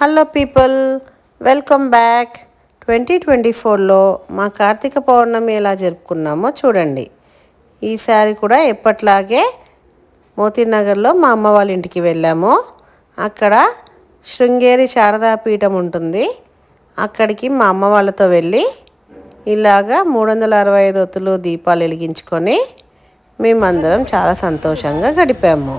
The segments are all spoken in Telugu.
Hello people, welcome back. 2024లో మా కార్తీక పౌర్ణమి ఎలా జరుపుకున్నామో చూడండి. ఈసారి కూడా ఎప్పట్లాగే మోతీనగర్లో మా అమ్మ వాళ్ళ ఇంటికి వెళ్ళాము. అక్కడ శృంగేరి శారదాపీఠం ఉంటుంది. అక్కడికి మా అమ్మ వాళ్ళతో వెళ్ళి ఇలాగా 365 ఒత్తులు దీపాలు వెలిగించుకొని మేమందరం చాలా సంతోషంగా గడిపాము.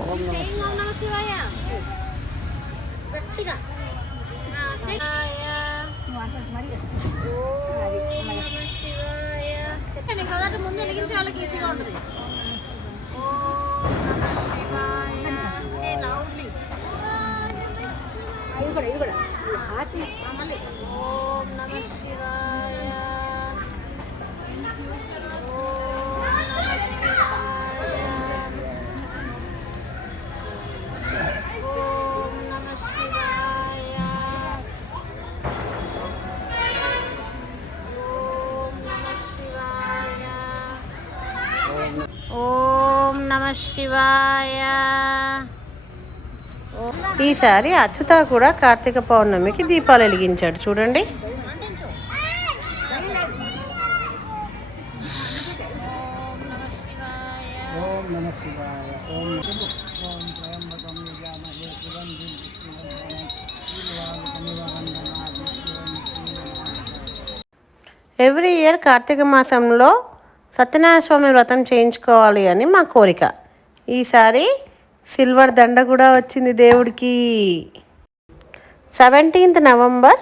ముందు వెలిగించే వాళ్ళకి ఈజీగా ఉంటుంది. ఓం నమ శివాయ. ఓం నమ శివాయ. ఈసారి అచ్యుత కూడా కార్తీక పౌర్ణమికి దీపాలు వెలిగించాడు చూడండి. ఎవ్రీ ఇయర్ కార్తీక మాసంలో సత్యనారాయణ స్వామి వ్రతం చేయించుకోవాలి అని మా కోరిక. ఈసారి సిల్వర్ దండ కూడా వచ్చింది దేవుడికి. 17th నవంబర్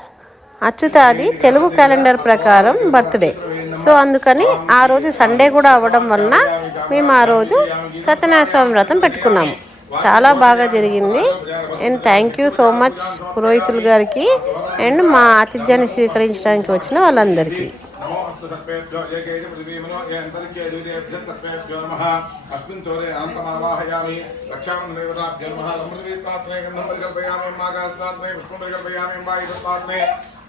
అచ్యుతాది తెలుగు క్యాలెండర్ ప్రకారం బర్త్డే. సో అందుకని ఆ రోజు సండే కూడా అవ్వడం వలన మేము ఆ రోజు సత్యనారాయణ స్వామి వ్రతం పెట్టుకున్నాము. చాలా బాగా జరిగింది. And thank you so much పురోహితులు గారికి అండ్ మా ఆతిథ్యాన్ని స్వీకరించడానికి వచ్చిన వాళ్ళందరికీ. तत्त्वेभ्यो एकेज पृथिवीमनो ये अंतरिक्षे द्वितीयेभ्यः तत्त्वेभ्यो नमः अस्मिन् चोरे अनन्तमावाहयामि रक्षाबन्धनदेवताभ्यो नमः लम्बद्वीपात्मे गन्धं परिकल्पयामि मागास्तात्मे पुष्पं परिकल्पयामि वायुतत्त्वात्मे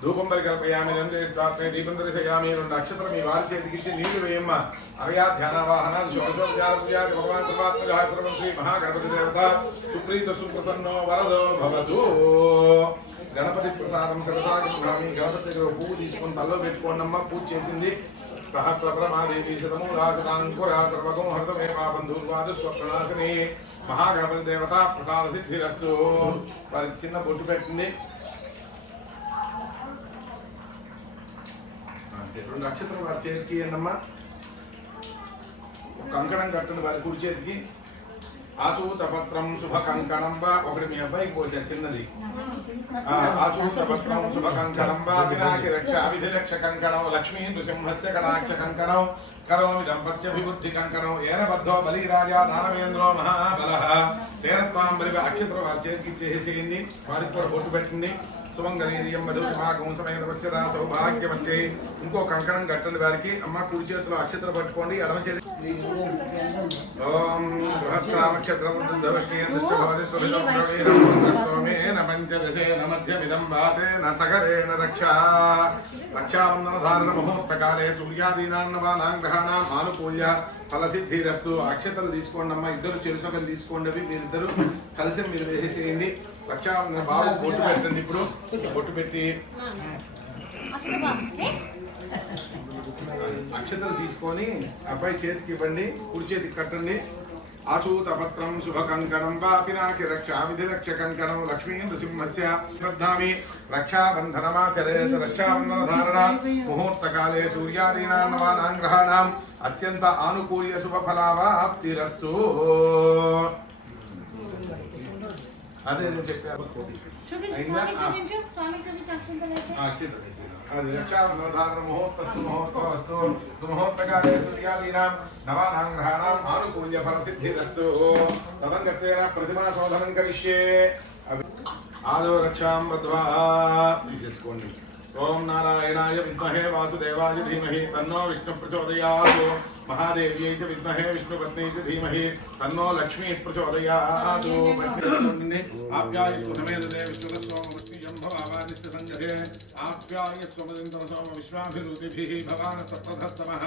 धूपं परिकल्पयामि नन्देस्तात्मे दीपं दर्शयामि రెండు నక్షత్రం మీ వారి చేతికిచ్చి నీళ్లు వేయమ్మ అరయా ధ్యానావాహనాది షోడశోపచార పూజాది భగవాన్ సర్వాత్మజ సర్వం శ్రీ మహాగణపతి దేవత సుప్రీత సుప్రసన్నో వరదో భవతు. గణపతి ప్రసాదం శిరసాగంధామి. గణపతి దగ్గర పువ్వు తీసుకొని తల్లో పెట్టుకోండమ్మ. పూజ చేసింది సహస్రప్రమాదేవి శతమూలాశతాంకురా సర్వగం హృతమే పాపం దూర్వాదు స్వప్రనాశిని. మహాగణపతి దేవత ప్రసాద సిద్ధిరస్తు. వారికి చిన్న బొట్టు పెట్టింది. రెండు నక్షత్రం వారి చేతికి ఇవ్వండమ్మా. కంకణం కట్టండి వారి కుడి చేతికి. ఆచూతపత్రం శుభ కంకణంబ. ఒకటి మీ అబ్బాయికి పోసే చిన్నది. ఆచూతపత్రం శుభ కంకణంబ వినాకి రక్ష విధి రక్ష కంకణం లక్ష్మీ నృసింహస్య కటాక్ష కంకణం కరోమి దంపత్యభివృద్ధి కంకణం ఏనబద్ధో బలిరాజా దానవేంద్రో మహాబల. తేనత్వాం బలి అక్షత్రం వారి చేతికి ఇచ్చేసేయండి. వారికి కూడా బొట్టు పెట్టింది. సుమంగళీర్యం మధుమాగం సమేతమస్య సౌభాగ్యమస్యై. ఇంకో కంకణం కట్టండి వారికి. అమ్మ కుడి చేతిలో అక్షత్రం పట్టుకోండి. ఎడమ చేతి ఓం బృహత్సామక్షత్రబుద్ధిదవష్ణీయమే పంచదశేన మధ్యమిదం వాతేన సగరేణ రక్షా. రక్షాబంధన ధారణ ముహూర్తకాలే సూర్యాదీనాన్నవానాం గ్రహాణాం ఆనుకూల్య ఫలసిద్ధిరస్తు. అక్షతలు తీసుకోండి అమ్మ. ఇద్దరు చెరుసొకలు తీసుకోండి. అవి మీరిద్దరు కలిసి మీరు వేసేసేయండి. రక్షాబంధన బాబు బొట్టు పెట్టండి. ఇప్పుడు బొట్టు పెట్టి అక్షతలు తీసుకొని అబ్బాయి చేతికి ఇవ్వండి. కుడి చేతికి కట్టండి. ఆచూతపత్రం శుభ కంకణం వాపినాకి రక్ష విధి రక్ష కంకణం లక్ష్మీ నృసింహస్య శ్రద్ధామి. రక్షాబంధనమాచరేత్. రక్షాబంధన ధారణ ముహూర్తకాలే సూర్యాదీనాన్నవానాం గ్రహాణాం అత్యంత ఆనుకూల్య శుభ ఫలావాప్తిరస్తు. అదే చెప్పారు. అది రక్షాబంధన ముహూర్తస్సు ముహూర్తమస్తు. సుముహూర్తకాలే సూర్యాదీనాం నవానాం గ్రహాణాం ఆనుకూల్య ఫలసిద్ధిరస్తు. తదంగత్వేన ప్రతిమాశోధనం కరిష్యే. ఆదో రక్షాం బద్ధ్వా తీసేసుకోండి. ఓం నారాయణాయ విద్మహే వాసుదేవాయ ధీమహి తన్నో విష్ణు ప్రచోదయాత్. మహాదేవ్యై చ విద్మహే విష్ణుపత్న్యై చ ధీమహి తన్నో లక్ష్మీ ప్రచోదయాత్. ఆప్యాయస్మేదే విష్ణుస్వామస్మియం భవానిస్య సంగతే ఆప్యాయ స్వమదింతమ సోమ విశ్వాభిరుచిభిః భవాన సప్రధస్తమః.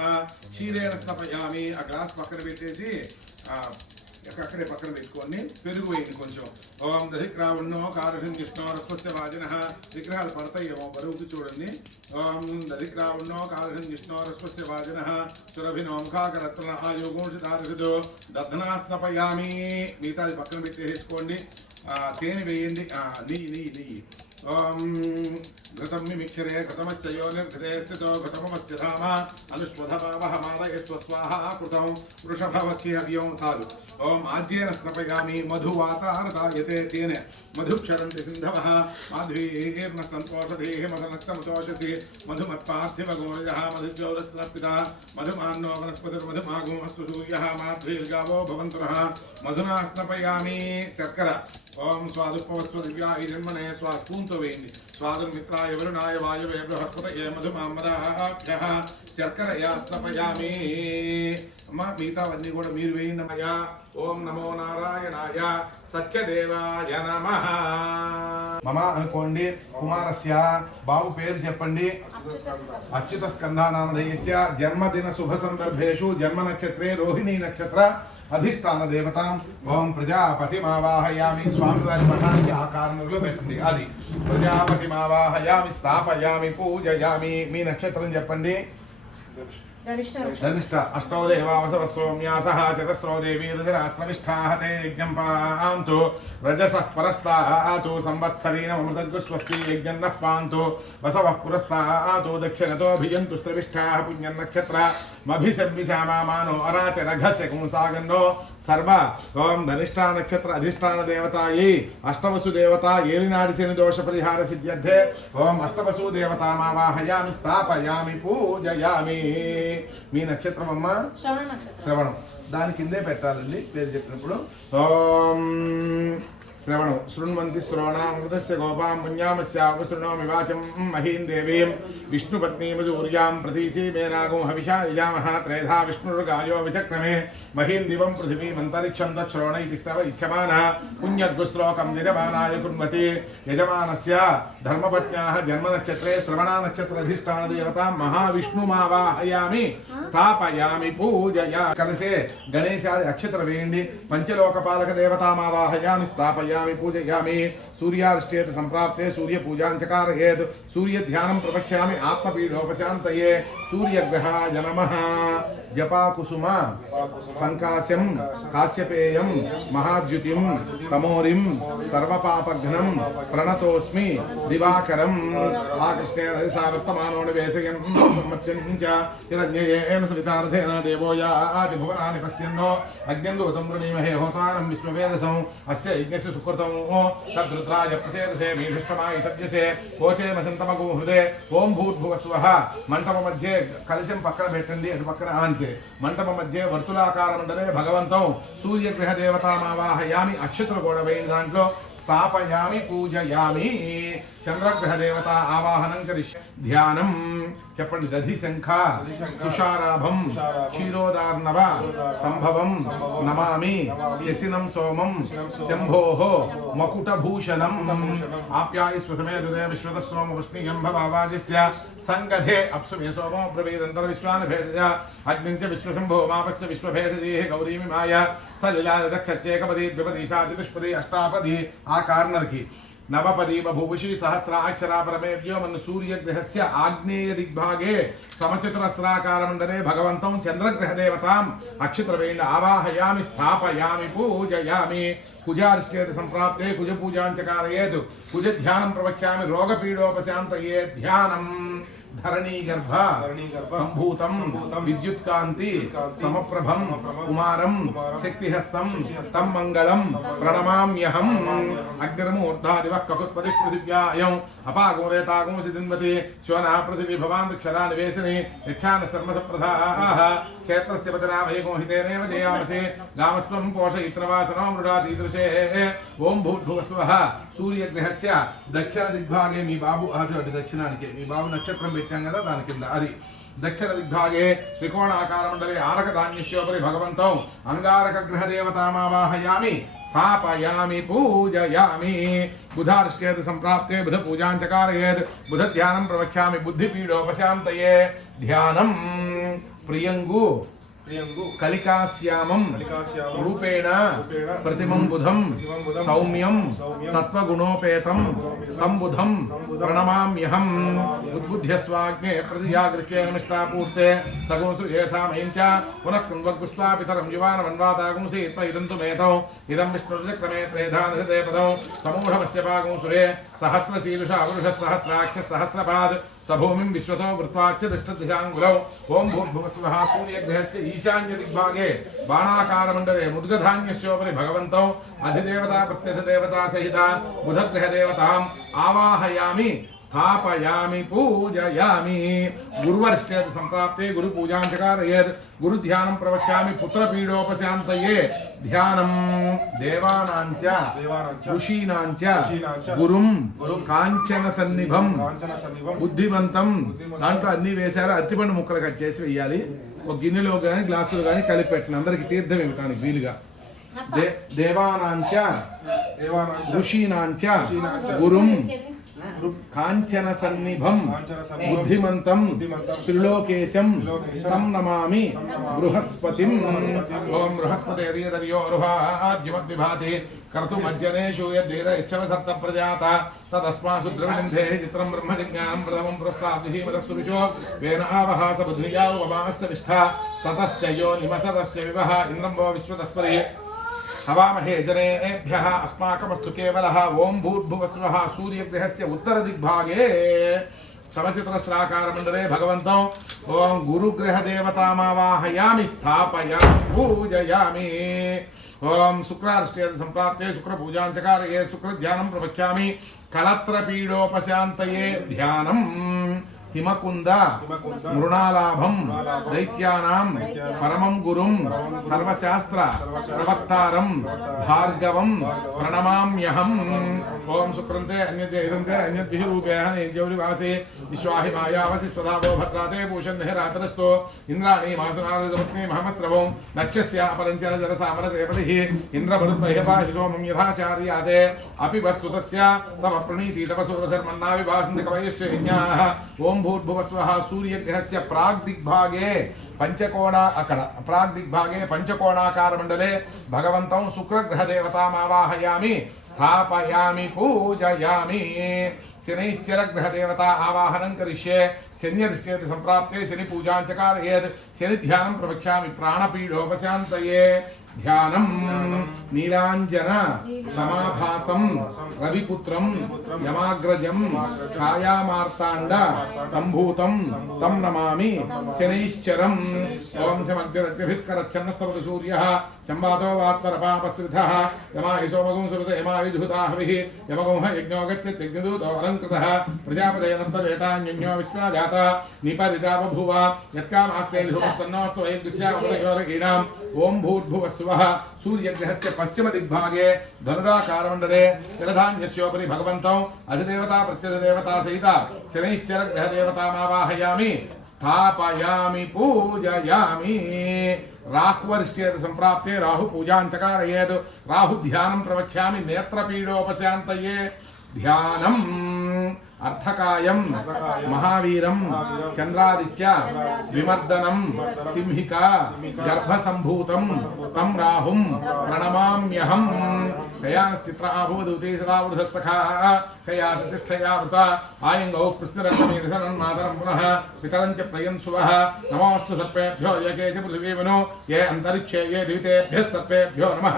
క్షీరేణ స్నపయామి. ఆ గ్లాస్ పక్కన పెట్టేసి అక్కడే పక్కన పెట్టుకోండి. పెరుగు వేయండి కొంచెం. ఓం దధిక్రావణ్ణో కారుహం కృష్ణో రక్తస్య వాజినః. విగ్రహాలు పడతాయేమో బరువుకు చూడండి. ఓం దధిక్రావణ్ణో కారుహం కృష్ణో రక్తస్య వాజినః సురభినో ముఖాకరత్న ఆయోగోషితారుషుదో దర్ధనాస్నపయామి. మిగతాది పక్కన పెట్టేసుకోండి. తేనె వేయండి. నెయ్యి. ఓం ఘృతం మిమిక్షరే ఘృతమస్యో నిర్ఘృతే స్థితో ఘృతమస్య ధామ అనుష్వధమావహమాదయస్వ స్వాహా కృతం వృషభవక్షి హవ్యం చాలు. ఓం ఆజ్యేన స్నపయామి మధువాతారతాయతే తేనె మధుక్షరంతి సింధవః మాధ్వీర్న సంతోషధేః మదనక్తముతోషసి మధుమత్పార్థివగోరజః మధుజ్యోరస్నర్పిత మధుమాన్నో వనస్పతిర్మధుమాగో అస్తు సూర్యః మాధ్వీర్గావో భవంతునః మధునా స్నపయామి. శర్కర. ఓం స్వాదుపవస్వ దివ్యాయిర్మనే స్వాస్పూంతో వేయండి. స్వాదుం మిత్రాయ వరుణాయ వాయువే బృహస్పతయే మధుమామదాభ్యః శర్కరయా స్నపయామి. అమ్మ మిగతావన్నీ కూడా మీరు వేయండి అమ్మయ్యా. ఓం నమో నారాయణాయ సత్యదేవాయ నమః. మమ అనుకోండి. కుమారస్య బాబు పేరు చెప్పండి. అచ్యుత స్కంధానామధేయస్య జన్మదిన శుభ సందర్భేషు జన్మ నక్షత్రే రోహిణీ నక్షత్ర అధిష్టాన దేవతాం ఓం ప్రజాపతిమావాహయామి. స్వామివారి పటానికి ఆకారంలో పెట్టండి. అది ప్రజాపతిమావాహయామి స్థాపయామి పూజయామి. మీ నక్షత్రం చెప్పండి. ధనిష్ట. అష్టౌ దేవావసవ సౌమ్యాసః చతస్రో దేవీ రుధిరాశ్రమిష్ఠాః తే యజ్ఞం పాంతు రజసః పరస్తాతు సంవత్సరీణమృతగ్గు స్వస్తి యజ్ఞం నః పాంతు వసవః పురస్తాతు దక్షిణతో భిజంతు శ్రవిష్ఠాః పుణ్యం నక్షత్ర మభిశర్మిషామానో అరాతి రఘస్య కుంసాగన్నో సర్వ. ఓం ధనిష్టా నక్షత్ర అధిష్టాన దేవతాయై అష్టవసు దేవత ఏలినాడి శని దోష పరిహార సిద్ధ్యర్థే ఓం అష్టవసు దేవతామావాహయామి స్థాపయామి పూజయామి. మీ నక్షత్రం అమ్మ శ్రవణం. దాని కిందే పెట్టాలండి పేరు చెప్పినప్పుడు. ఓం శ్రవణం. శృణ్వంతి శ్రవణామృతస్య గోపాం పుణ్యామస్యాగు శృణోమి వాచం మహీం దేవీం విష్ణుపత్నీమజూర్యాం ప్రతీచీ మేనాగం హవిషా యజామః త్రేధా విష్ణుర్గాయో విచక్రమే మహీం దివం పృథివీమంతరిక్షం తశ్రవణ ఇతి శ్రవ ఇచ్ఛమానః పుణ్యద్గుశ్లోకం యజమానాయ కృణ్వతి. యజమానస్య ధర్మపత్న్యాః జన్మనక్షత్రే శ్రవణానక్షత్రాధిష్టాన దేవతాం మహావిష్ణుమావాహయామి స్థాపయామి పూజయా. కలసే గణేశాది అక్షతలు వేయండి. పంచలోకపాలక దేవతామావాహయామి స్థాపయామి పూజయామి. సూర్యారిష్టేత సంప్రాప్తే సూర్య పూజాంచకారయేత్ సూర్య ధ్యానం ప్రవక్ష్యామి ఆత్మపీడోపశాంతయే. సూర్యగ్రహాయ నమః. జపాకుసుమ సంకాశ్యం కాశ్యపేయం మహాద్యుతిం తమోరిం సర్వపాపఘ్నం ప్రణతోస్మి దివాకరం. ఆ కృష్ణేన సావర్తమానోని వేసయం మత్స్యంచ హిరణ్యేన సవితార్థేన దేవో యాతి భువనాని పశ్యన్నో అగ్నిందూతం వృణీమహే హోతారం విశ్వవేదసం అస్య యజ్ఞస్య సుకృతం తద్రుద్రాయ ప్రచేదసే భీష్మాయ సద్యసే కోచే మసంతమగు హృదే. ఓం భూర్భువస్వః. మంటప మధ్య కలశం పక్కన పెట్టండి. అది పక్కన అంతే. మంటప మధ్య వర్తులాకారం ఉండలే భగవంతం సూర్యగ్రహ దేవతామావాహయామి. అక్షతులు కూడా వేయిన దాంట్లో స్థాపయామి పూజయామి. చంద్రగ్రహ దేవత ఆవాహనం కరిష్య. ధ్యానం చెప్పండి. దధి శంఖ తుషారాభం క్షీరోదార్ణవ సంభవం నమామి శశినం సోమం శంభోః మకుటభూషణం. ఆప్యాయస్వసమే హృదయ విశ్వత సోమ వృష్ణియం భవాజస్య సంగధే అప్సు మే సోమో బ్రవీదంతర విశ్వాన భేషజ అగ్నించ విశ్వశంభో మాపస్య విశ్వభేషజేః గౌరీమి మాయ సలిలాదక్షచ్చేకపది ద్విపది సాదిపుష్పది అష్టాపది. ఆ కార్నర్కి నవపది బభూషి సహస్రాక్షరా పరమేభ్యో మన సూర్యగ్రహస్య ఆగ్నేయ దిగ్భాగే సమచతురస్రాకారమండలే భగవంతం చంద్రగ్రహ దేవతాం అక్షితవేణ ఆవాహయామి స్థాపయామి పూజయామి. కుజారిష్టేత సంప్రాప్తే కుజ పూజాంచకారయేత్ కుజ ధ్యానం ప్రవక్ష్యామి రోగపీడోపశాంతయే. ధ్యానం ధరణీగర్భ సంభూతం విద్యుత్కాంతి సమప్రభం కుమారం శక్తిహస్తం తం మంగళం ప్రణమామ్యహం. అగ్నిర్మూర్ధాదివః కకుత్పతి పృథివ్యాయం అపాగోరేతాగో సిదిన్వతి శ్వనా పృథివీ భవాన్ క్షరా నివేశని యచ్ఛాన సర్మసప్రదాః క్షేత్రస్య వచనామయగో హితేనేవ జయామసే గామస్వం పోషయిత్రవాసనో మృడాదీదృశే. ఓం భూర్భువస్వః. సూర్యగ్రహస్య దక్షిణ దిగ్భాగే మీ బాబు అటు దక్షిణానికి మీ బాబు నక్షత్రం పెట్టాం కదా దాని కింద అది దక్షిణ దిగ్భాగే త్రికోణాకారమండలే ఆరక ధాన్యస్యోపరి భగవంతం అంగారక గ్రహ దేవతామావాహయామి స్థాపయామి పూజయామి. బుధారిష్టేత సంప్రాప్తే బుధ పూజాంచకారయేత్ బుధ ధ్యానం ప్రవక్ష్యామి బుద్ధిపీడోపశాంతయే. ధ్యానం ప్రియంగు కలికాశ్యామం రూపేణ ప్రతిమం బుధం సౌమ్యం సత్వగుణోపేతం తం బుధం ప్రణమామ్యహం ఉద్బుద్ధ్యస్వాగ్నే ప్రతిజాగృహ్యేన మిష్టాపూర్తే సగుంసు ఏథామయం చ పునః కృణ్వగ్పుష్పాపితరం యువానమన్వాతాగుంసి ఇదంతు మేతం ఇదం విష్ణుర్చక్రమే త్రేధానసతే పదం సమూఢమస్య పాగుంసురే సహస్రశీలుష అవృష సహస్రాక్ష సహస్రపాద్ సభూమిం విశ్వతో వృత్వాచ్య దృష్టదిశాంగులౌ ఓం భూర్భువస్వః సూర్యగ్రహస్య ఈశాన్య దిగ్భాగే బాణాకారమండలే ముద్గధాన్యస్యోపరి భగవంతం అధిదేవతా ప్రత్యధిదేవతా సహిత బుధగ్రహదేవతాం ఆవాహయామి స్థాపయామి పూజయామి గురువర్ష్ఠేత సంప్రాప్తే గురు పూజాం చకారయేత్ గురు ధ్యానం ప్రవక్ష్యామి పుత్రపీడోపశాంతయే ధ్యానం దేవానాంచ ఋషీనాంచ గురుం కాంచన సన్నిభం బుద్ధిమంతం దాంట్లో అన్ని వేశారు అరటిపండు ముక్కలు కట్ చేసి వేయాలి ఒక గిన్నెలో కానీ గ్లాసులో కానీ కలిపి పెట్టిన అందరికి తీర్థం ఇవ్వటానికి వీలుగా దేవానాంచ ఋషీనాంచ గురుం కాంచన సన్నిభం బుద్ధిమంతం త్రిలోకేశం తం నమామి బృహస్పతిం ఓం బృహస్పతే అర్యోర్హాద్యుమద్విభాతి కర్తుమజ్జనేషు యద్వేద ఇచ్చవ సప్త ప్రజాత తదస్మాసు ద్రవిణంధే చిత్రం బ్రహ్మ జిజ్ఞానం ప్రథమం పురస్తాద్విషీమదస్సురుచో వేన ఆవహాస బుద్ధియా ఉపమాస్య నిష్ఠా సతశ్చ యో నిమసదశ్చ వివహ ఇంద్రం వో విశ్వతస్పరి हवामहे जनेभ्यः अस्माकमस्तु केवलः ओं भूर्भुवस्वः सूर्यग्रहस्य उत्तरदिग्भागे समचित्रस्राकारमण्डले भगवन्तौ ओं गुरुग्रहदेवतामावाहयामि स्थापयामि पूजयामि ओं शुक्रार्ष्टेय सम्प्राप्ते शुक्रपूजां चकारये शुक्रध्यानं प्रवक्ष्यामि कलत्रपीडोपशान्तये ध्यानम् हिमकुंद मृणालाभम दैत्यानां परमं गुरुं सर्वशास्त्र प्रवक्तारं भार्गवं प्रणमाम्यहम् ओम शुक्रन्ते अन्यते इदन्ते अन्यद्भिः रूपेण जौलिवासे विश्वाहि मायावसि स्वधावो भद्राते पूषन्नेः रात्रस्तो इन्द्राणि मासुनालिदपत्नी महमस्रवं नक्षस्य अपरञ्चन जलसामरदेवतिः इन्द्रभरुत्वहिपाहि सोमं यथा स्यार्याते अपि वस्तुतस्य तव प्रणीति तव सूरधर्मन्नावि वासन्ति कवयश्च यज्ञाः ओम भूर्भुवस्वः सूर्यग्रहस्य प्राग्दिग्भागे पंचकोण अकड़ प्राग्दिग्भागे पंचकोणाकारमण्डले भगवन्तं शुक्रग्रहदेवतामावाहयामि स्थापयामि पूजयामि शनैश्चरग्रहदेवता आवाहनं करिष्ये शन्यदृष्ट्येति सम्प्राप्ते शनि पूजां चकारयेत् शनि ध्यानं प्रवक्ष्यामि प्राणपीडोपशान्तये ध्यानं नीलाञ्जन समाभासं रविपुत्रं यमाग्रजं छायामार्ताण्ड सम्भूतं तं नमामि शनैश्चरम् ओं शमग्रभिस्करच्छन्नस्तवतु सूर्यः संवादो वात्परपापस्थितः यमाहि सोमगुं सुरत यमाविधुताहविः यमगुंह यज्ञो गच्छत् यज्ञदूतो अलङ्कृतः प्रजापतयनत्वदेतान्यज्ञो विश्वा जाता निपरिता बभूव यत्कामास्ते धिहुमस्तन्नोऽस्तु वैगुस्यामृतयोरकीणाम् ओं भूर्भुवस्वः सूर्यग्रहस्य पश्चिमदिग्भागे धनुराकारमण्डले जलधान्यस्योपरि भगवन्तौ अधिदेवता प्रत्यधिदेवता सहित शनैश्चरग्रहदेवतामावाहयामि स्थापयामि पूजयामि राहुवर्ष्ठेत सम्प्राप्ते राहु पूजां चकारयेत् राहु ध्यानं प्रवक्ष्यामि नेत्रपीडोपशान्तये ध्यानम् अर्थकायं महावीरं चंद्रादित्य विमर्दनं सिंहिका गर्भसंभूतं तं राहुं प्रणमाम्यहम् कयाश्चित्राभूदूते सदा वृधस्सखा कयातिष्ठया वृता आयङ्गौ कृष्णरत्नमेधनन्मातरं पुनः पितरं च प्रयन्सुवः नमोऽस्तु सर्पेभ्यो यके च पृथिवीमनो ये अन्तरिक्षे ये द्वितेभ्यः सर्पेभ्यो नमः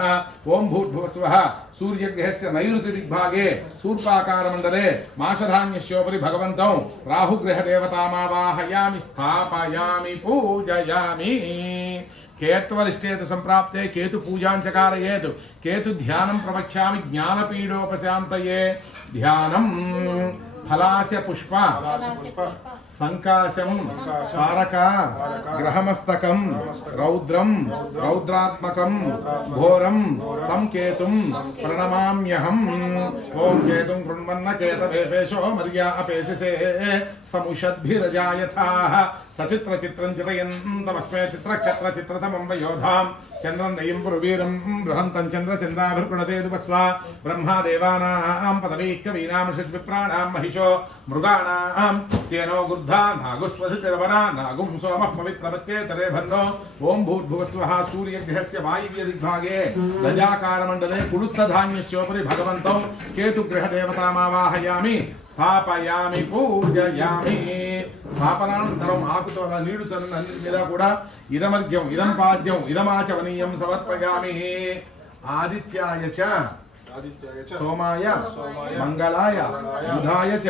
ओं भूर्भुवस्वः सूर्यग्रहस्य नैऋतिदिग्भागे शूर्पाकारमण्डले माषधान्यस्योपरि भगवन्तौ राहुग्रहदेवतामावाहयामि स्थापयामि पूजयामि केत्वरिष्ठेत सम्प्राप्ते केतु पूजां चकारयेत् केतु ध्यानं प्रवक्ष्यामि ज्ञानपीडोपशान्तये ध्यानं फलास्य पुष्प संकाशं तारक ग्रहमस्तकं रौद्रं रौद्रात्मकं घोरं तं केतुं प्रणमाम्यहम् ओं केतुं कृण्वन्न केतवेपेशो मर्या अपेशसे समुषद्भिरजायथाः సచిత్ర చిత్రం చితయంతమస్మే చిత్రక్షత్ర చిత్రతమం వయోధాం చంద్రం నయం పురువీరం బృహంతం చంద్ర చంద్రాభిర్గృణతే దుపస్వ బ్రహ్మా దేవానాం పదవీకవీనాం షడ్విప్రాణాం మహిషో మృగాణాం సేనో గుర్ధా నాగుస్వసితిర్వరా నాగుం సోమః పవిత్రమచ్చేతరే భన్నో ఓం భూర్భువస్వః సూర్యగ్రహస్య వాయువ్య దిగ్భాగే గజాకారమండలే కుడుత్తధాన్యస్యోపరి భగవంతం కేతుగ్రహదేవతామావాహయామి స్థాపయామి పూజయామి. స్థాపనానంతరం ఆకుతో నీడు చల్లని అన్నిటి మీద కూడా ఇదమర్ఘ్యం ఇదం పాద్యం ఇదమాచవనీయం సమర్పయామి. ఆదిత్యాయ చ సోమాయ మంగళాయ బుధాయ చ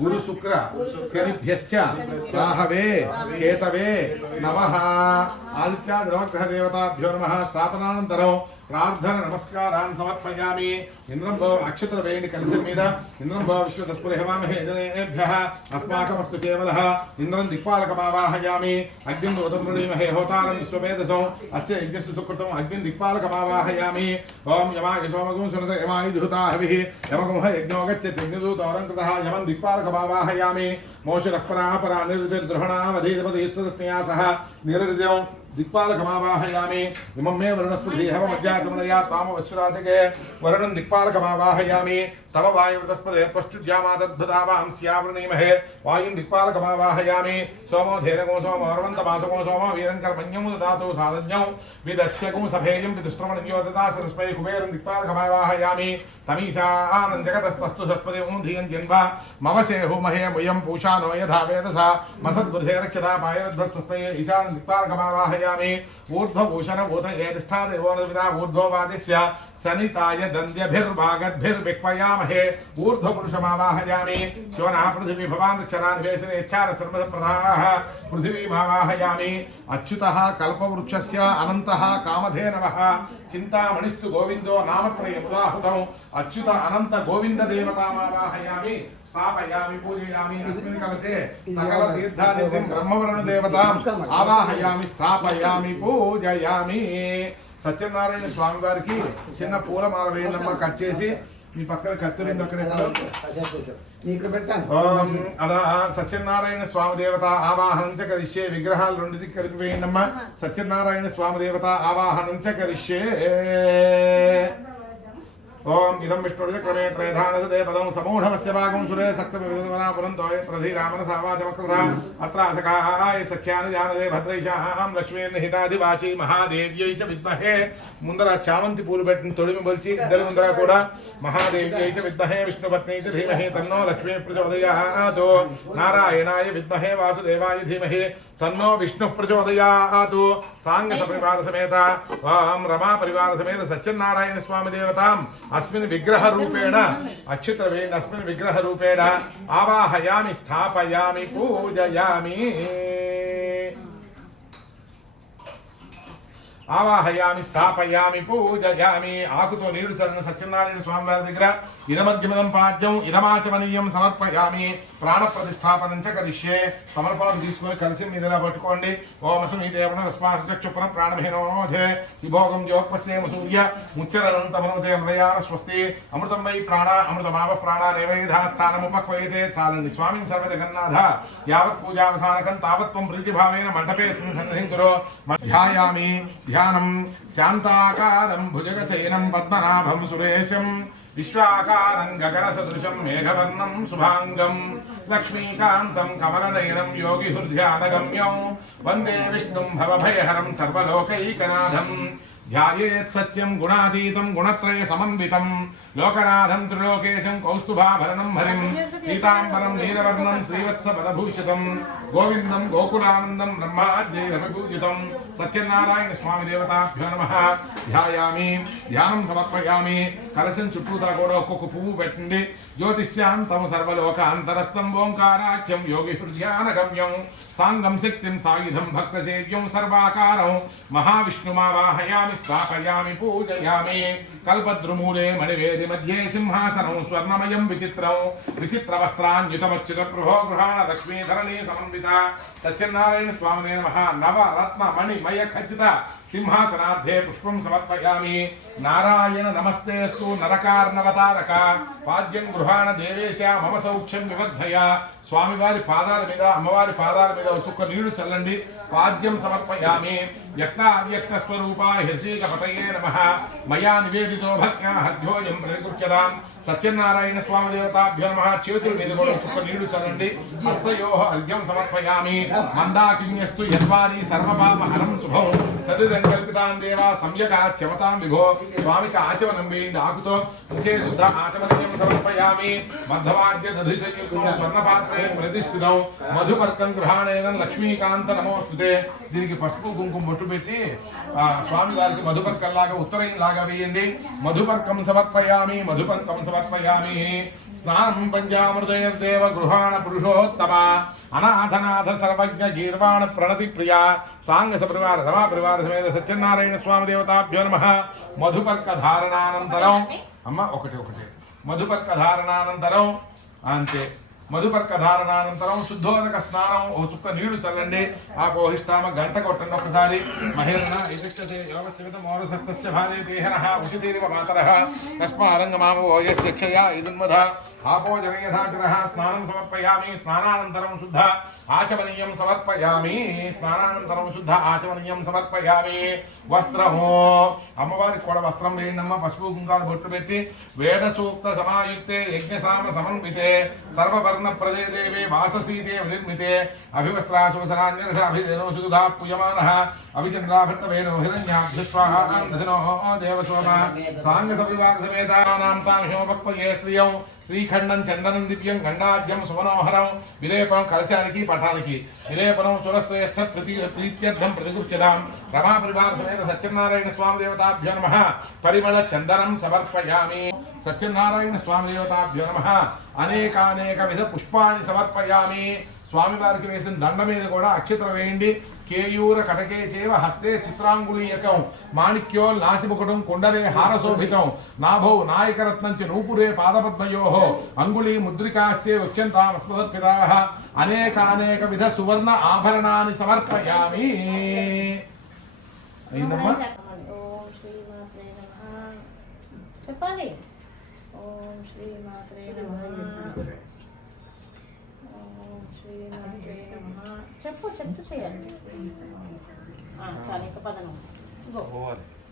గురు శుక్ర శనిభ్యశ్చ రాహవే కేతవే నమః. ఆదిత్య ద్రవగ్రహ దేవతాభ్యో నమః. స్థాపనానంతరం ప్రార్థన నమస్కారాన్ని సమర్పయామి. ఇంద్రం భవ అక్షతర వేణి కలిసి మీద ఇంద్రం భవ విశ్వతస్పురేహవామహే జనేభ్యః అస్మాకమస్తు కేవలః. ఇంద్రం దిక్పాలకమావాహయామి. అగ్నిం ఉదమృణీమహే హోతారం విశ్వవేదసం అస్య యజ్ఞస్య సుకృతం అగ్నిం దిక్పాలకమావాహయామి. ఓం యమాయ సోమగుం సురత యమాయ ధుతా హవిః యమగుం యజ్ఞో గచ్చతి యజ్ఞదూతోరం కృతః యమం దిక్పాలకమావాహయామి. మోషరఃపరాపరా నిర్విధిర్ద్రోహణావధీదపదీష్టదస్మయా సహ నిరృద్యం దిక్పాలకమావాహయామి. ఇమం మే వరుణస్పృధి హవ మధ్యాతమనయా తామవశ్వరాతికే వరుణం దిక్పాలకమావాహయామి. తవ వాయువృతస్పదే త్వష్టుజ్యామాదద్భుతావాం స్యావృణీమహే వాయుం దిక్పాలకమావాహయామి. సోమో ధేనగో సోమో అరవంతమాసగో సోమో వీరం కర్మణ్యం దదాతు సాధజ్ఞం విదర్శకం సభేయం విదుష్ట్రమణ్యో దదాసరస్మై కుబేరం దిక్పాలకమావాహయామి. తమీశానం జగతస్తస్తు సత్పదే ఓం ధియం జన్వ మవసేహు మహే ముయం పూషానో యథా వేదసా మసద్బుధే రక్షతా పాయరధ్వస్తస్తయే ఈశానం దిక్పాలకమావాహయామి. ఊర్ధ్వభూషణ భూత ఏధిష్ఠాదేవో విదా ఊర్ధ్వవాదిస్య సనితాయ దంద్యభిర్వాగద్భిర్విక్వయామహే. ఊర్ధ్వపురుషమావాహయామి. శివనా పృథివీ భవాన్ క్షరాన్వేషణేచ్ఛార సర్వసప్రదాః పృథివీమావాహయామి. అచ్యుతః కల్పవృక్షస్య అనంతః కామధేనవః చింతామణిస్తు గోవిందో నామత్రయముదాహృతం. అచ్యుత అనంత గోవింద దేవతామావాహయామి. స్థాపయామి పూజయామి. అస్మిన్ కలశే సకల తీర్థాదిత్యం బ్రహ్మవరుణ దేవతాం ఆవాహయామి. స్థాపయామి పూజయామి. సత్యనారాయణ స్వామి వారికి చిన్న పూలమాల వేయనమ్మ కట్ చేసి మీ పక్కన కత్తిరింది అక్కడ అదా సత్యనారాయణ స్వామి దేవత ఆవాహనం చ కరిష్యే. విగ్రహాలు రెండింటికి కలిపి వేయండమ్మ. సత్యనారాయణ స్వామి దేవత ఆవాహనం చ కరిష్యే. ఓం ఇదం విష్ణుడిత క్రమే త్రైధానసదే పదం సమూఢమస్య భాగం సురే సక్తమివదవనాపురంతో యత్రధీరామనసావాచమకృత అత్రాసకాయ సఖ్యాని జానదే భద్రైషాం లక్ష్మీర్నిహితాధివాచి మహాదేవ్యై చ విద్మహే. ముందర చామంతి పూలు పెట్టిన తొడిమి బలిచి ఇద్దరి ముందర కూడా మహాదేవ్యై చ విద్మహే విష్ణుపత్నై చ ధీమహి తన్నో లక్ష్మీ ప్రచోదయాతు. నారాయణాయ విద్మహే వాసుదేవాయ ధీమహి తన్నో విష్ణు ప్రచోదయాతు. సాంగ సపరివార సమేత ఓం రమా పరివార సమేత సత్యనారాయణ స్వామి దేవతాం అస్మిన్ విగ్రహ రూపేణ అచ్యుతవేణ అస్మిన్ విగ్రహ రూపేణ ఆవాహయామి. స్థాపయామి పూజయామి. ఆవాహయామి. స్థాపయామి పూజయామి. ఆకుతో నీరు చల్లిన సత్యనారాయణ స్వామి వారి దగ్గర ఇదమగ్నిమదం పాద్యం ఇదమాచమనీయం సమర్పయామి. ప్రాణ ప్రతిష్టాపనం చ కరిష్యే. సమర్పణం తీసుకొని కలిసి మీదలా పట్టుకోండి. ఓమసమీదేవన రస్మాచక్షుపురం ప్రాణమహినోధే విభోగం యోగపస్యేమ సూర్య ముచ్చరనంతమనుతే మృయాన స్వస్తి. అమృతం వై ప్రాణ అమృతమావ ప్రాణానేవైధా స్థానముపక్వయతే. చాలండి స్వామిని సర్వ జగన్నాథ. యావత్ పూజావసానకం తావత్వం ప్రీతిభావేన మండపే సన్నిధిం కురో. ధ్యాయామి. ధ్యానం శాంతాకారం భుజగశయనం పద్మనాభం సురేశం విశ్వాకారం గగన సదృశం మేఘవర్ణం శుభాంగం లక్ష్మీకాంతం కమలనయనం యోగి హృదయానగమ్యం వందే విష్ణుం భవభయహరం సర్వలోకైకనాథం. ధ్యాయేత్ సత్యం గుణాతీతం గుణత్రయ సమన్వితం లోకనాథం త్రిలోకేశం కౌస్తుభాభరణం హరిం పీతాంబరం నీలవర్ణం శ్రీవత్స పదభూషితం గోవిందం గోకులానందం బ్రహ్మాద్యైరవిపూజితం. సత్యనారాయణ స్వామి దేవతాభ్యో నమః. ధ్యాయామి. ధ్యానం సమర్పయామి. కలశం చుట్టూతా కూడా ఒక్కొక్క పువ్వు పెట్టండి. జ్యోతిష్యాంతం సర్వలోకాంతరస్థం ఓంకారాఖ్యం యోగి హృదయానగమ్యం సాంగం శక్తిం సాయుధం భక్తసేవ్యం సర్వాకారం మహావిష్ణుమావాహయామి. స్థాపయామి పూజయామి. కల్పద్రుమూలే మణివేది मध्ये सिंहासनं स्वर्णमयं विचित्रं विचित्रवस्त्रान्युतमच्युतप्रभो गृहाण लक्ष्मीधरणी समन्विता सत्यनारायण स्वामिने नमः नवरत्नमणिमय खचित सिंहासनार्धे पुष्पं समर्पयामि नारायण नमस्तेस्तु नरकार्णवतारक पाद्यं गृहाण देवेश मम सौख्यं विवर्धय స్వామివారి పాదాల మీద అమ్మవారి పాదాల మీద చుక్క నీళ్లు చల్లండి పాద్యం సమర్పయామి వ్యక్త అవ్యక్త స్వరూప హృషీకపతయే నమః మయా నివేదితో భక్త్యా హర్ఘ్యోయం ప్రతికృత్యతాం సత్యనారాయణ స్వామి దేవతాభ్యో నమః చేతుల మీద కూడా చుక్క నీళ్లు చల్లండి హస్తయోః అర్ఘ్యం సమర్పయామి మందాకిన్యస్తు యద్వారి సర్వపాపహరం శుభం తదిదంకల్పితాం దేవా సంయకాచ్యవతాం విభో స్వామికి ఆచమనం వేయండి ఆకుతో ముఖే శుద్ధ ఆచమనీయం సమర్పయామి మధ్యవాద్య దధిసయుక్తం స్వర్ణపాత్ర ప్రతిష్ఠితం మధుపర్కం గృహాణేన లక్ష్మీకాంత నమోస్తుతే దీనికి పసుపు కుంకుమ బొట్టు పెట్టి స్వామి వారికి మధుపర్కంలాగా ఉత్తరయం లాగా వేయండి మధుపర్కం సమర్పయామి మధుపర్కం సమర్పయామి స్నానం పంచామృతైర్దేవ గృహాణ పురుషోత్తమ అనాథనాథ సర్వజ్ఞ గీర్వాణ ప్రణతి ప్రియ సాంగ సపరివార రమా పరివార సమేత సత్యనారాయణ స్వామి దేవతాభ్యో నమః మధుపర్క ధారణానంతరం అమ్మ ఒకటి మధుపర్క ధారణానంతరం అంతే మధుపర్క ధారణానంతరం శుద్ధోదక స్నానం ఓ చుక్క నీళ్లు చల్లండి ఆపోహిష్టామ గంట కొట్టండి ఒకసారి మహిళన ఇదిష్టతే యోగశివిత మోరసస్తస్య భార్య పేహనః ఉషితీరివ మాతరః తస్మారంగమామ ఓయస్య క్షయ ఇదున్మధ ఆపో జనయథాచరః స్నానం సమర్పయామి స్నానానంతరం శుద్ధ ఆచమనీయం సమర్పయామి స్నానానంతరం శుద్ధ ఆచమనీయం సమర్పయామి వస్త్రము అమ్మవారికి కూడా వస్త్రం వేయండమ్మ పసుపు కుంకాలు బొట్టు పెట్టి వేద సూక్త సమాయుక్తే యజ్ఞసామ సమన్వితే సర్వవర్ణ ప్రదే దేవే వాససీతే వినిర్మితే అభివస్త్రాశోసనాన్యర్ష అభిధేనో సుధా పూయమానః అభిచంద్రాభృతవేణో హిరణ్యాభ్యుస్వాహాంధనో దేవసోమ సాంగ సవివార సమేతానాం తాం హిమపక్వయే శ్రియం శ్రీఖండం చందనం దివ్యం గండాఢ్యం సుమనోహరం విలేపనం కలశానికి పఠానికి విలేపనం సురశ్రేష్ఠ ప్రీత్యర్థం ప్రతిగృహ్యతాం రమా పరివార సమేత సత్యనారాయణ స్వామి దేవతాభ్యో నమః పరిమళ చందనం సమర్పయామి సత్యనారాయణ స్వామి దేవతాభ్యో నమః అనేకానేక విధ పుష్పాన్ని సమర్పయామి స్వామివారికి వేసిన దండ మీద కూడా అక్షతలు వేయండి కేయూర కటకే చేవ హస్తే చిత్రాంగులీయకం మాణిక్యో నాసిముకుటం కుండరే హారశోభితం నాభౌ నాయకరత్నం చ నూపురే పాదపద్మయోః అంగుళీ ముద్రికాశ్చే వక్ష్యంతామస్మదర్పితాః అనేకానేక విధ సువర్ణ ఆభరణాన్ని సమర్పయామి. అయిందమ్మా? ఓం శ్రీమాత్రే నమః చెప్పాలి. ఓం శ్రీమాత్రే నమః ఓం శ్రీమాత్రే నమః చెప్తూ చేయాలి. చాలా ఇంకా పదనం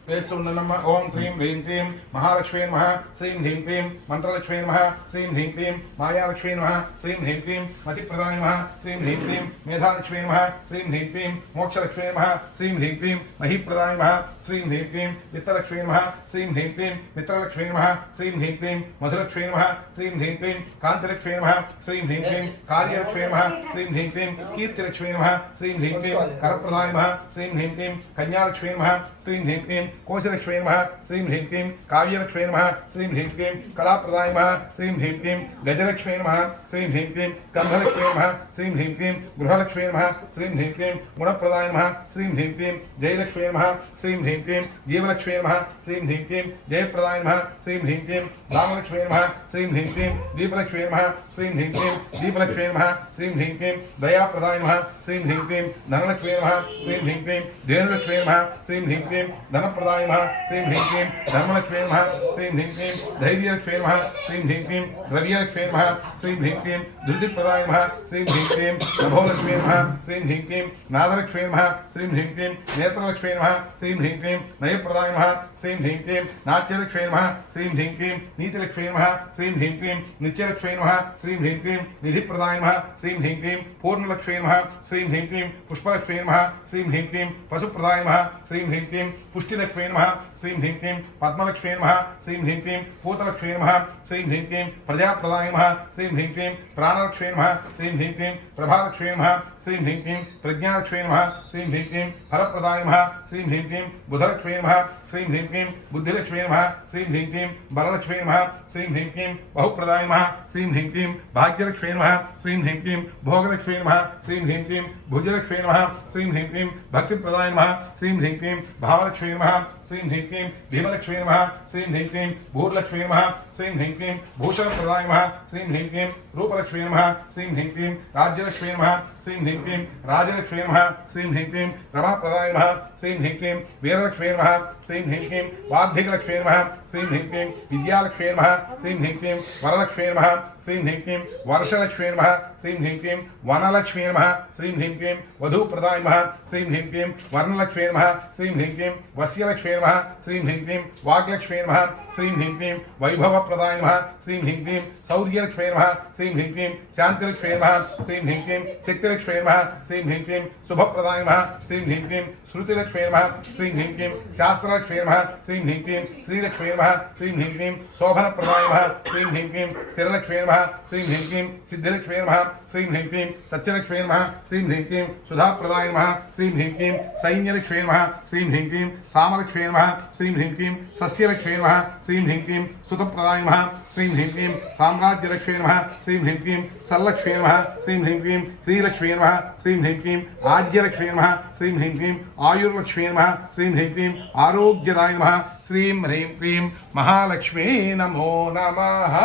వేస్తుండమ్మా. ఓం శ్రీం హ్రీం క్లీం మహాలక్ష్మీ నమః శ్రీం హ్రీం క్లీం మంత్రలక్ష్మీ నమః శ్రీం హ్రీం క్లీం మాయాలక్ష్మీ నమః శ్రీం హ్రీం క్లీం మతిప్రదాయ నమః శ్రీం హ్రీం క్లీం మేధాలక్ష్మీ నమః శ్రీం హ్రీం క్లీం మోక్షలక్ష్మీ నమః శ్రీం హ్రీం క్లీం మహిప్రదాయ నమః శ్రీం హ్రీం క్లీం విత్తలక్ష్మీ నమః శ్రీం హ్రీం క్లీం మిత్రలక్ష్మీ నమః శ్రీం హ్రీం క్లీం మధులక్ష్మీ నమః శ్రీం హ్రీం క్లీం కాంతిలక్ష్మీ నమః శ్రీం హ్రీం క్లీం కార్యలక్ష్మీ నమః శ్రీం హ్రీం క్లీం కీర్తిలక్ష్మీ నమః శ్రీం హ్రీం క్లీం కరప్రదాయ నమః శ్రీం హ్రీం క్లీం కన్యాలక్ష్మీ నమః శ్రీం హ్రీం క్లీం కోశలక్ష్మీ నమః శ్రీం హ్రీం క్లీం కావ్యలక్ష్మీ నమః శ్రీం హ్రీం క్లీం కళాప్రదాయ నమః శ్రీం హ్రీం క్లీం గజలక్ష్మీ నమః శ్రీం హ్రీం క్లీం గంధలక్ష్మీ నమః శ్రీం హ్రీం క్లీం గృహలక్ష్మీ నమః శ్రీం హ్రీం క్లీం గుణప్రదాయ నమః శ్రీం హ్రీం క్లీం జయలక్ష్మీ నమః శ్రీం హ్రీం క్లీం జీవలక్ష్మీ నమః శ్రీం హ్రీం క్లీం జయప్రదాయ నమః శ్రీం హ్రీం క్లీం రామలక్ష్మీ నమః శ్రీం హ్రీం క్లీం దీపలక్ష్మీ నమః శ్రీం హ్రీం క్లీం దీపలక్ష్మీ నమః శ్రీం హ్రీం క్లీం దయాప్రదాయ నమః శ్రీం హ్రీం క్లీం ధనలక్ష్మీ నమః శ్రీం హ్రీం క్లీం ధేనులక్ష్మీ నమః శ్రీం హ్రీం క్లీం ధనప్రదాయ నమః శ్రీం హ్రీం క్లీం ధర్మలక్ష్మీ నమః శ్రీం హ్రీం క్లీం ధైర్యలక్ష్మీ నమః శ్రీం హ్రీం క్లీం ద్రవ్యలక్ష్మీ నమః శ్రీం హ్రీం క్లీం ధృతిప్రదాయ నమః శ్రీం హ్రీం క్లీం నభోలక్ష్మీ నమః శ్రీం హ్రీం క్లీం నాదలక్ష్మీ నమః శ్రీం హ్రీం క్లీం నేత్రలక్ష్మీ నమః శ్రీం హ్రీం క్లీం నయప్రదాయ నమః శ్రీం హ్రీం క్లీం నాట్యలక్ష్మీ నమః శ్రీం హ్రీం క్లీం నీతిలక్ష్మీ నమః శ్రీం హ్రీం క్లీం నిత్యలక్ష్మీ నమః శ్రీం హ్రీం క్లీం నిధిప్రదాయ నమః శ్రీం హ్రీం క్లీం పూర్ణలక్ష్మీ నమః శ్రీం హ్రీం క్లీం పుష్పలక్ష్మీ నమః శ్రీం హ్రీం క్లీం పశుప్రదాయ నమః శ్రీం హ్రీం క్లీం పుష్టిలక్ష్మీ నమః శ్రీం హ్రీం క్లీం పద్మలక్ష్మీ నమః శ్రీం హ్రీం క్లీం పూతలక్ష్మీ నమః శ్రీం హ్రీం క్లీం ప్రజాప్రదాయ నమః శ్రీం హ్రీం క్లీం ప్రాణలక్ష్మీ నమః శ్రీం హ్రీం క్లీం ప్రభాలక్ష్మీ నమః శ్రీం హ్రీం క్లీం ప్రజ్ఞాలక్ష్మీ నమః శ్రీం హ్రీం క్లీం ఫలప్రదాయ నమః శ్రీం హ్రీం క్లీం బుధలక్ష్మీ నమః శ్రీం హ్రీం క్లీం బుద్ధిలక్ష్మీ నమః శ్రీం హ్రీం క్లీం బలలక్ష్మీ నమః శ్రీం హ్రీం క్లీం బహుప్రదాయ నమః శ్రీం హ్రీం క్లీం భాగ్యలక్ష్మీ నమః శ్రీం హ్రీం క్లీం భోగలక్ష్మీ నమః శ్రీం హ్రీం క్లీం భుజలక్ష్మీ నమః శ్రీం హ్రీం క్లీం భక్తిప్రదాయ నమః శ్రీం హ్రీం క్లీం భావలక్ష్మీ నమః श्रीं ह्रीं क्लीं भीमलक्ष्मी नमः श्रीं ह्रीं क्लीं भूर्लक्ष्मी नमः श्रीं ह्रीं क्लीं भूषणप्रदाय नमः श्रीं ह्रीं क्लीं रूपलक्ष्मी नमः श्रीं ह्रीं क्लीं राज्यलक्ष्मी नमः श्रीं ह्रीं क्लीं राजलक्ष्मी नमः श्रीं ह्रीं क्लीं रमाप्रदाय नमः श्रीं ह्रीं क्लीं वीरलक्ष्मी नमः श्रीं ह्रीं क्लीं वार्धिकलक्ष्मी नमः श्रीं ह्रीं क्लीं विद्यालक्ष्मी नमः श्रीं ह्रीं क्लीं वरलक्ष्मी नमः श्रीं ह्रीं क्लीं वर्षलक्ष्मी नमः श्रीं ह्रीं क्लीं वनलक्ष्मी नमः श्रीं ह्रीं क्लीं वधूप्रदाय नमः श्रीं ह्रीं क्लीं वर्णलक्ष्मी नमः श्रीं ह्रीं क्लीं वस्यलक्ष्मी नमः श्रीं ह्रीं क्लीं वाग्लक्ष्मी नमः श्रीं ह्रीं क्लीं वैभवप्रदाय नमः श्रीं ह्रीं क्लीं शौर्यलक्ष्मी नमः श्रीं ह्रीं क्लीं शान्तिलक्ष्मी नमः श्रीं ह्रीं क्लीं शक्तिलक्ष्मी नमः श्रीं ह्रीं क्लीं शुभप्रदाय नमः श्रीं ह्रीं क्लीं श्रुतिलक्ष्मी नमः श्रीं ह्रीं क्लीं शास्त्रलक्ष्मी नमः श्रीं ह्रीं क्लीं श्रीलक्ष्मी नमः श्रीं ह्रीं क्लीं शोभनप्रदाय नमः श्रीं ह्रीं क्लीं स्थिरलक्ष्मी नमः श्रीं ह्रीं क्लीं सिद्धिलक्ष्मी नमः श्रीं ह्रीं क्लीं सत्यलक्ष्मी नमः श्रीं ह्रीं क्लीं सुधाप्रदाय नमः श्रीं ह्रीं क्लीं सैन्यलक्ष्मी नमः श्रीं ह्रीं क्लीं सामलक्ष्मी नमः श्रीं ह्रीं क्लीं सस्यलक्ष्मी नमः श्रीं ह्रीं क्लीं सुतप्रदाय नमः श्रीं ह्रीं क्लीं साम्राज्यलक्ष्मी नमः श्रीं ह्रीं क्लीं सल्लक्ष्मी नमः श्रीं ह्रीं क्लीं ह्रीलक्ष्मी नमः श्रीं ह्रीं क्लीं आज्यलक्ष्मी नमः श्रीं ह्रीं क्लीं आयुर्लक्ष्मी नमः श्रीं ह्रीं क्लीं आरोग्यदाय नमः श्रीं ह्रीं क्लीं महालक्ष्मी नमो नमः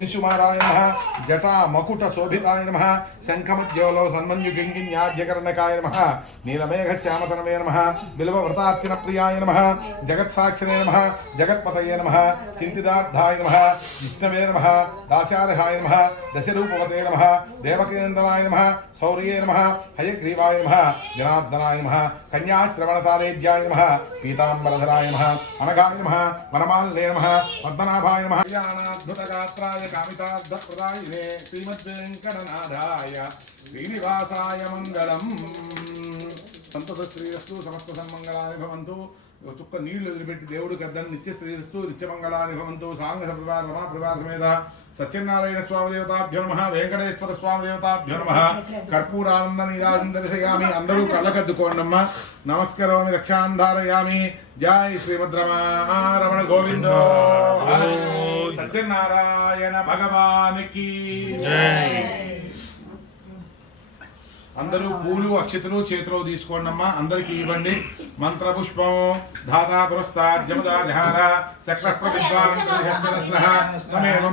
शिशुमाराय नमः जटा मकुट शोभिताय नमः शंखमद्योलो सन्मन्युगिङ्गिन्याद्यकर्णकाय नमः नीलमेघश्यामतनवे नमः बिल्वव्रतार्चनप्रियाय नमः जगत्साक्षिणे नमः जगत्पतये नमः चिन्तिदार्थाय नमः विष्णवे नमः दास्यार्हाय नमः दशरूपवते नमः देवकीनन्दनाय नमः शौर्ये नमः हयग्रीवाय नमः जनार्दनाय नमः कन्याश्रवणतारेज्याय नमः पीताम्बरधराय नमः अनघाय नमः वनमाल्ये नमः पद्मनाभाय नमः ज्ञानाद्भुतगात्राय कामितार्थप्रदायिने श्रीमद्वेङ्कटनाथाय श्रीनिवासाय मङ्गलम् సంతోషశ్రీరస్తు సమస్త సన్మంగళాని భవంతు చుక్క నీళ్లు వదిలిపెట్టి దేవుడికి అద్దం నిత్య శ్రీరస్తు నిత్యమంగళాని భవంతు సాంగ సప్రభార రమా ప్రభా సమేత సత్యనారాయణ స్వామి దేవతాభ్యో నమః వెంకటేశ్వర స్వామి దేవతాభ్యో నమః కర్పూరానంద నీరాజం దర్శయామి అందరూ కళ్ళకద్దుకోండమ్మ నమస్కరోమి రక్షాంధారయామి జై శ్రీమద్రమణ గోవిందో సత్యనారాయణ భగవానికి జై అందరూ పూలు అక్షతలు చేతిలో తీసుకోండమ్మా అందరికీ ఇవ్వండి మంత్రపుష్పం ధాతా పురస్తాద్యముదాధార సక్రవిద్వాన్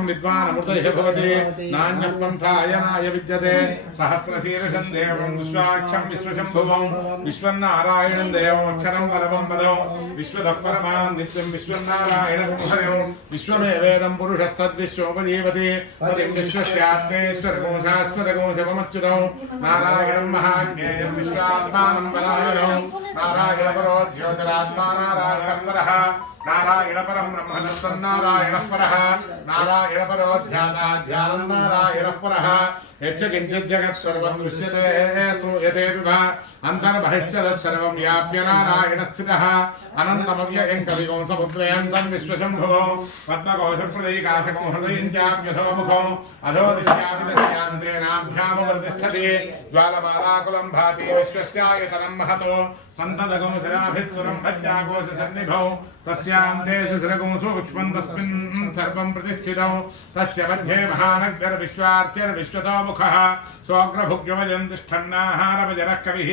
విద్వాన్ అమృతయ భవతి నాణ్యపంథాయనాయ విద్యతే సహస్రశీర్షం దేవం విశ్వాక్షం విశ్వశంభువం విశ్వన్నారాయణం దేవం అక్షరం పరమం పదం విశ్వదపరమాన్ నిత్యం విశ్వన్నారాయణం హరిం విశ్వమేవేదం పురుషస్తద్విశ్వోపజీవతి పదిం విశ్వస్యాత్మేశ్వరగో శాశ్వతగో శవమచ్యుతం నారాయణ महाज्ञेयं विश्वात्मानं परायणं नारायण परो ज्योतिरात्मा नारायण परः नारायण परं ब्रह्म नारायण परः नारायण परो ध्यानं नारायण परः यच्च किञ्चित् जगत् सर्वं दृश्यते श्रूयते विभा अन्तर्बहिश्च तत्सर्वं व्याप्य नारायण स्थितः अनन्तमव्ययं कविगुं समुद्रयन्तं विश्वशम्भुवो पद्मकोशप्रदीकाशकं हृदयं चाप्यथो मुखो अधो दिश्यापि तस्यान्तेनाभ्यामुपतिष्ठति ज्वालमालाकुलं भाति विश्वस्यायतनं महतो सन्ततगं शिराभिस्फुरं भज्याकोशसन्निभौ तस्यान्तेषु शिरगुं सूक्ष्मं तस्मिन् सर्वं प्रतिष्ठितौ तस्य मध्ये महानगरविश्वार्चिर्विश्वतो मुखः सोऽग्रभुग्यवजन् तिष्ठन्नाहारभजनः कविः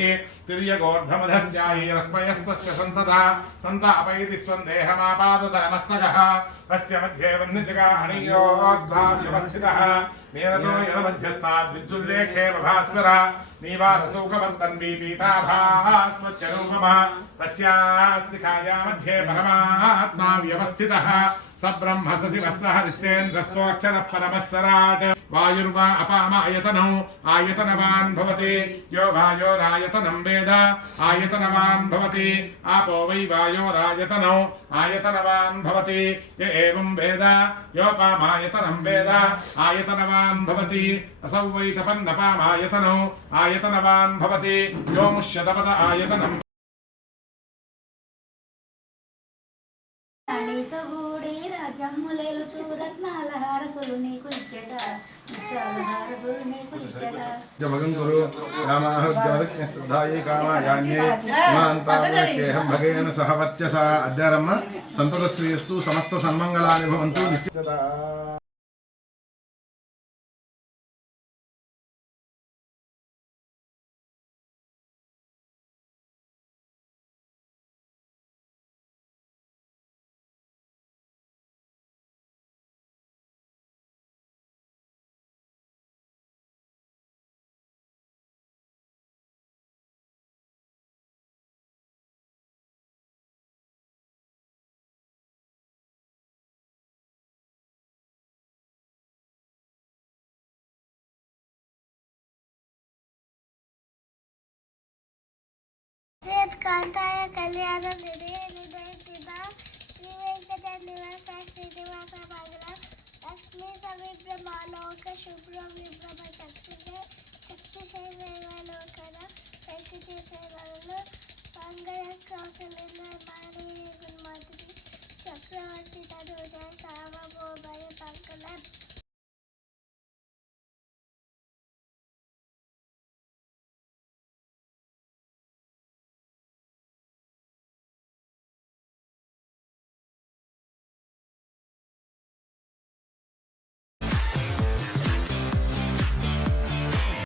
तिर्यगोर्धमधस्यायीरस्मयस्तस्य सन्ततः सन्तापयति स्वं देहमापादतरमस्तकः तस्य मध्ये वह्निजगाहनीयोद्भाव्यवस्थितः नीरतो यदमध्यस्ताद्विद्युल्लेखे भास्वर नीवारसौकवन्तन्वी पीताभास्वच्चरूपमः तस्याः मध्ये परमात्मा व्यवस्थितः स ब्रह्म सशिवः सह हरिश्चेन्द्रस्वक्षरः परमस्तराट् वायुर्वा अपामायतनौ आयतनवान् भवति यो वायोरायतनं वेद आयतनवान् भवति आपो वै वायोरायतनौ आयतनवान् भवति य एवं वेद योपामायतनं वेद आयतनवान् भवति असौ वै तपन्नपामायतनौ आयतनवान् भवति यो मुष्यतपद आयतनम् జమ్ములేలు చూరత్నాల హారతులు నీకు ఇచ్చేదా ముత్యాల హారతులు నీకు ఇచ్చేదా జమగం గురు రామాహర్జవదజ్ఞ శ్రద్ధాయే కామాయాన్యే మాంతావకేహం భగేన సహ వచ్చస అద్యారమ్మ సంతత శ్రీయస్తు సమస్త సన్మంగళాని భవంతు నిత్యదా కాంతాయ కళ్యాణ